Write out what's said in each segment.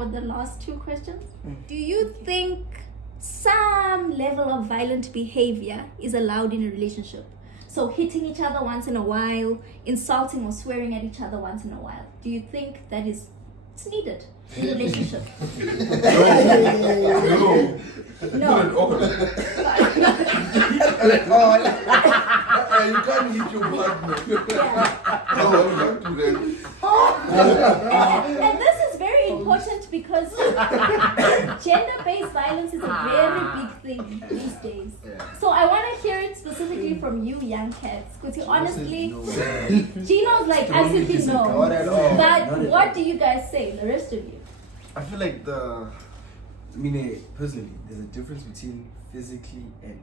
for the last two questions. Do you think some level of violent behavior is allowed in a relationship? So hitting each other once in a while, insulting or swearing at each other once in a while. Do you think that it's needed in a relationship? No. You can't hit your partner. And this is very important because gender-based violence is a very big thing these days. So I want to hear it specifically from you, young cats, because you honestly, Gino's like absolutely no. But what do you guys say, the rest of you? I feel like personally, there's a difference between physically and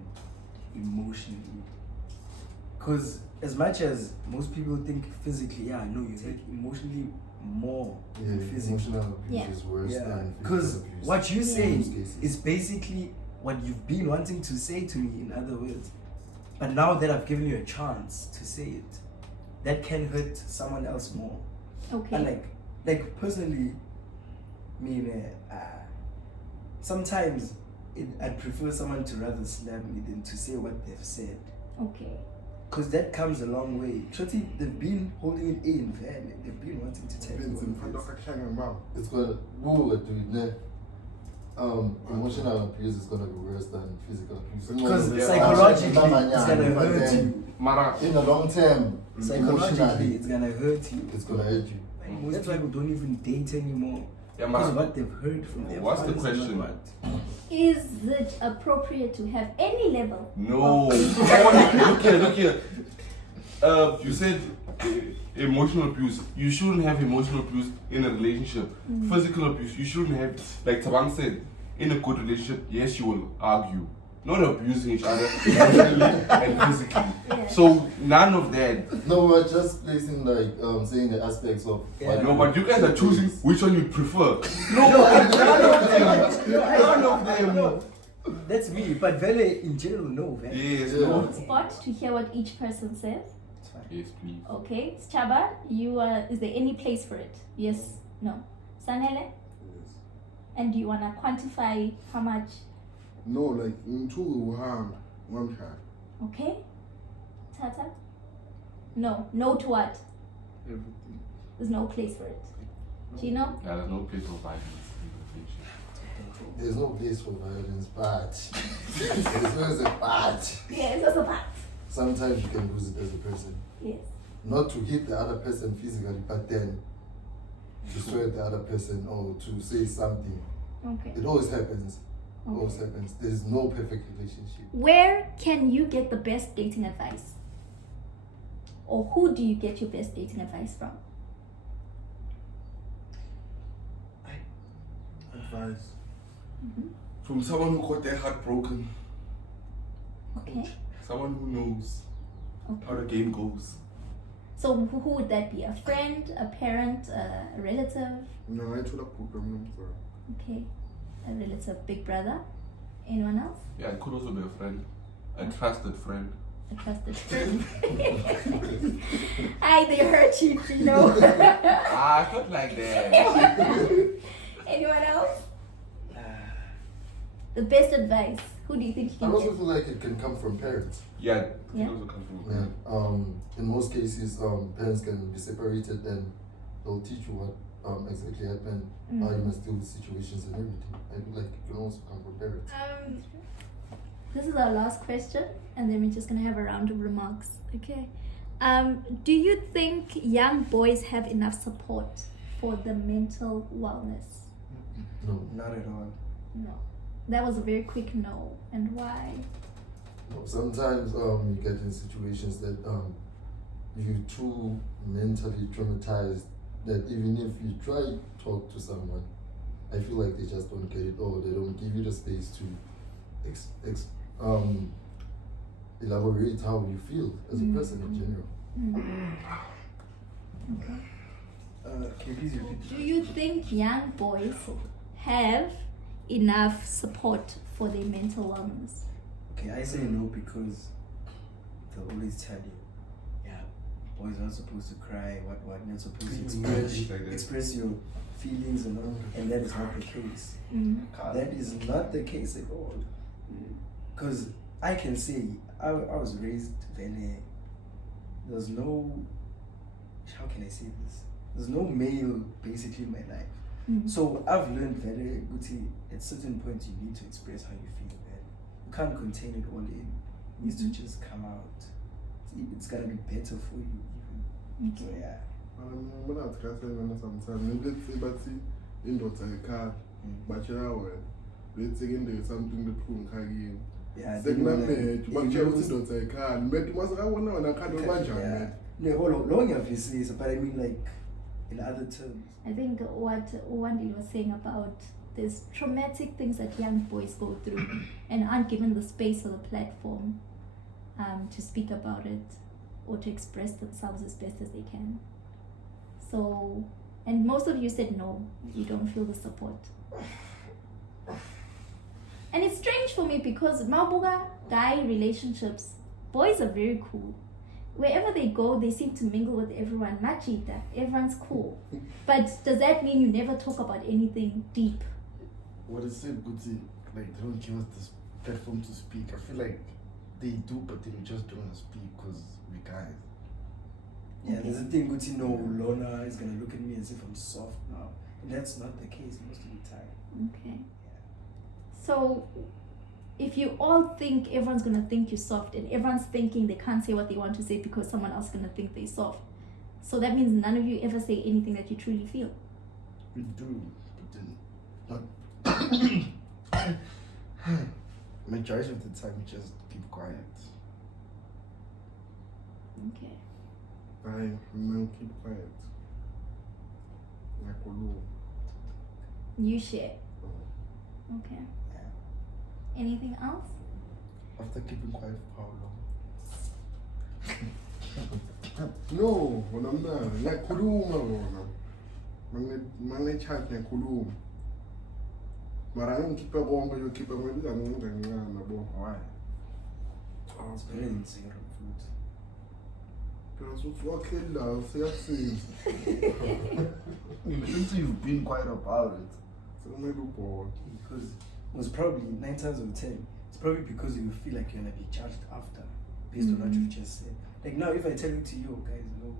emotionally. Because as much as most people think physically, you take emotionally more than physically. Emotional abuse is worse than physical because abuse. what you say is basically what you've been wanting to say to me, in other words. But now that I've given you a chance to say it, that can hurt someone else more. Okay. And like personally, sometimes I'd prefer someone to rather slap me than to say what they've said. Okay. Because that comes a long way. Shorty, they've been holding it in, man. They've been wanting to tell you. It's gonna emotional abuse is gonna be worse than physical abuse. Because psychologically, it's gonna hurt you. In the long term, Psychologically, it's gonna hurt you. it's gonna hurt you. Most people don't even date anymore. Because of what they've heard from their What's the parents and question? what. Is it appropriate to have any level? No. Look here. You said emotional abuse. You shouldn't have emotional abuse in a relationship. Physical abuse, you shouldn't have. Like Tabang said, in a good relationship, yes, you will argue. Not abusing each other emotionally and physically. Yeah. So none of that. No, we're just placing saying the aspects of. No, but you guys are choosing which one you prefer. None of them. That's me. But Vele, in general, no. Vele. Yes, Yeah. no. Spot to hear what each person says. It's fine. Yes, please. Okay. Chaba, is there any place for it? Yes, no. Sanele? And do you want to quantify how much? No, like in two hand, one hand. Okay. Tata? No to what? Everything. There's no place for it. Gino? Yeah, there's no place for violence in the relationship. There's no place for violence, but there's always a but. Yeah, it's also part. Sometimes you can use it as a person. Yes. Not to hit the other person physically, but then to swear at the other person or to say something. Okay. It always happens. Okay. Always happens. There's no perfect relationship. Where can you get the best dating advice? Or who do you get your best dating advice from? Advice. From someone who got their heart broken. Okay. Someone who knows how Okay. the game goes. So who would that be? A friend, a parent, a relative? No, I told a program number. Okay. A relative, big brother? Anyone else? Yeah, it could also be a friend. A trusted friend. A trusted friend. They hurt you, you know. It's not like that. Anyone else? The best advice. Who do you think you I can also get? feel like it can come from parents. Yeah, Yeah. it also comes from a Yeah. friend. In most cases, parents can be separated and they'll teach you what exactly happened, how you must deal with situations and everything. I feel like it can also come from parents. This is our last question, and then we're just gonna have a round of remarks. Okay. Do you think young boys have enough support for the mental wellness? No. Not at all. No. That was a very quick no. And why? No, sometimes you get in situations that you're too mentally traumatized that even if you try to talk to someone, I feel like they just don't get it or they don't give you the space to elaborate how you feel as a person in general. Okay. Can you please repeat? Do you think young boys have enough support for their mental wellness? Okay, I say no because they'll always tell you. Yeah. boys are not supposed to cry, what, you're not supposed to Mm. express your feelings and all, and that is not the case. That is not the case at all. Because I can say, I was raised very, there's no, how can I say this? There's no male basically in my life. So I've learned very good at certain points you need to express how you feel. Man. You can't contain it all in. It needs to just come out. It's gonna be better for you even. So yeah. When I try to say sometimes, let's say, but see, indoors I can't. But you know, let's say there's something that can carry. Yeah, Segment, but you also don't I can't. But you must have one and I can't imagine. No, hold on, long of this is, but I mean like in other terms. I think what Wandi was saying about there's traumatic things that young boys go through and aren't given the space or the platform to speak about it or to express themselves as best as they can. So, and most of you said no, you don't feel the support. And it's strange for me because Mabuga guy relationships, boys are very cool. Wherever they go, they seem to mingle with everyone. Machita, everyone's cool. But does that mean you never talk about anything deep? What is it, Guti? Like, they don't give us this platform to speak. I feel like they do, but they just don't want to speak because we guys. Yeah, there's a thing good to know Lona is gonna look at me as if I'm soft now. And that's not the case most of the time. Okay. So if you all think everyone's gonna think you're soft and everyone's thinking they can't say what they want to say because someone else is gonna think they're soft. So that means none of you ever say anything that you truly feel. We do, but then not. Majority of the time, we just keep quiet. Okay. I man keep quiet. Like You share. Okay. Anything else? After keeping quiet for how long? No, when I'm done, like kuluma, man, chat like kuluma. But I don't keep a bomb, you keep a window, Why? It's better than cigarette food. Because what's what love, say Since you've been quiet about it. So maybe bored. Because it was probably 9 times out of 10. It's probably because you feel like you're gonna be judged after, based on what you've just said. Like now, if I tell you to you guys, no,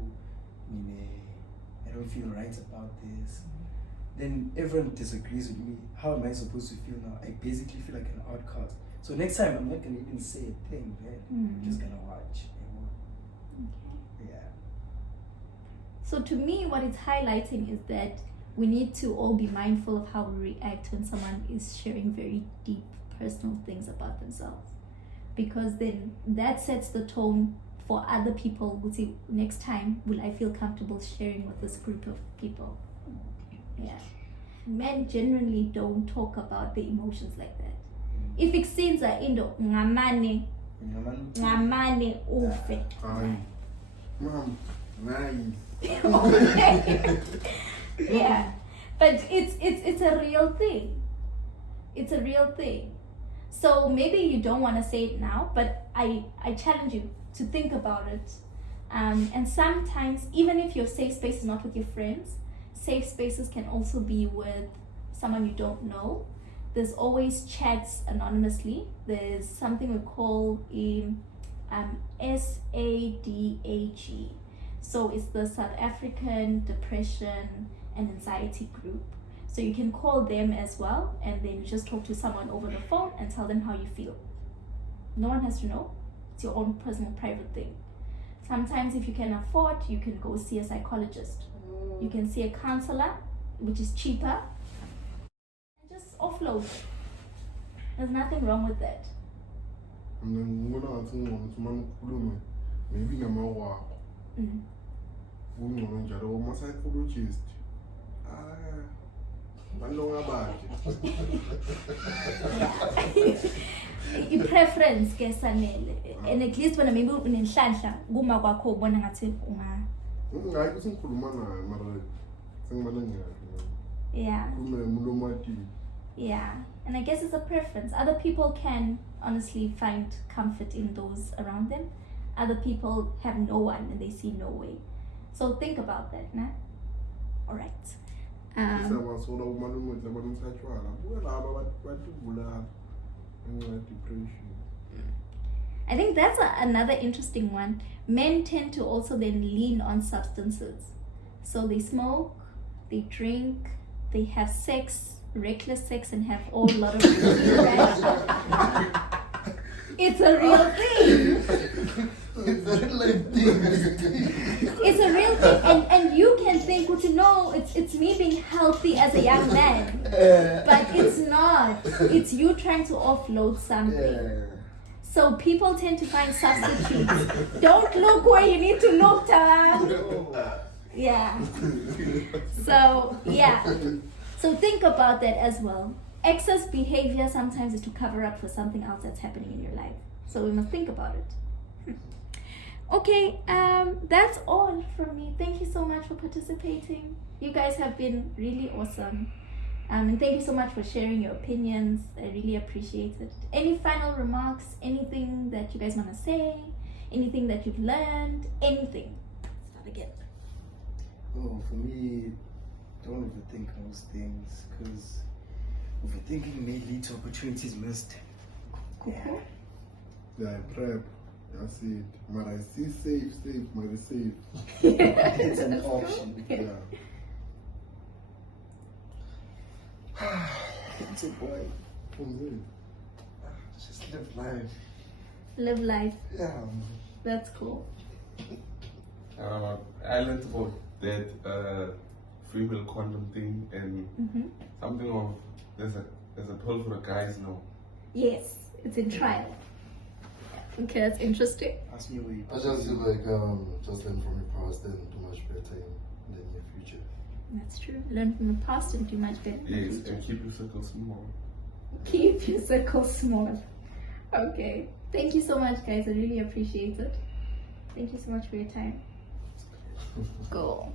I don't feel right about this, then everyone disagrees with me. How am I supposed to feel now? I basically feel like an outcast. So next time, I'm not gonna even say a thing, man. I'm just gonna watch. Okay. Yeah. So to me, what it's highlighting is that we need to all be mindful of how we react when someone is sharing very deep personal things about themselves. Because then that sets the tone for other people who say, next time, will I feel comfortable sharing with this group of people? Yeah. Men generally don't talk about their emotions like that. If it seems like indo ngamane ufe. Aye. Mom, nice. Yeah, but it's a real thing. It's a real thing. So maybe you don't want to say it now, but I challenge you to think about it. And sometimes, even if your safe space is not with your friends, safe spaces can also be with someone you don't know. There's always chats anonymously. There's something we call SADAG. So it's the South African Depression and Anxiety Group. So you can call them as well, and then you just talk to someone over the phone and tell them how you feel. No one has to know. It's your own personal private thing. Sometimes if you can afford, you can go see a psychologist. You can see a counselor, which is cheaper. And just offload. There's nothing wrong with that. And then when I think on someone kuluma, maybe I'm a walk. Woman on Jado, my psychologist. I know about I-preference ke sanele. And at least when maybe unenhlanhla kuma kwakho ubona ngathi unga. Ngayi kusikhuluma naye mara sengibalengela. Yeah. Kulumati. Yeah. And I guess it's a preference. Other people can honestly find comfort in those around them. other people have no one and they see no way. So think about that, nah? All right. Siyabasola umalume ukuthi abantu msatshwala. Buka laba bathi ubulala. Ngenxa depression. I think that's another interesting one. Men tend to also then lean on substances. So they smoke, they drink, they have sex, reckless sex, and have all lot of It's a real thing. It's a real thing, and you can think, well, it's me being healthy as a young man, but it's not. It's you trying to offload something. So people tend to find substitutes. Don't look where you need to look, Tan. Yeah. So yeah. So think about that as well. Excess behavior sometimes is to cover up for something else that's happening in your life. So we must think about it. Okay, that's all from me. Thank you so much for participating. You guys have been really awesome. And thank you so much for sharing your opinions. I really appreciate it. Any final remarks? Anything that you guys want to say? Anything that you've learned? Anything? Start again. Oh, for me, don't overthink most things, because overthinking may lead to opportunities missed. Cool. Yeah, prep. That's it. But I see safe, but safe. It's an option. Yeah. It's a boy. Just live life. Live life. Yeah. That's cool. I learned about that free will condom thing and something of there's a pill for the guys now. Yes, it's in trial. Okay, that's interesting. Ask me where you I just feel like just learn from your past and do much better in the near future. That's true. Learn from the past and do much better. Yes, and keep your circle small. Keep your circle small. Okay. Thank you so much, guys. I really appreciate it. Thank you so much for your time. Go.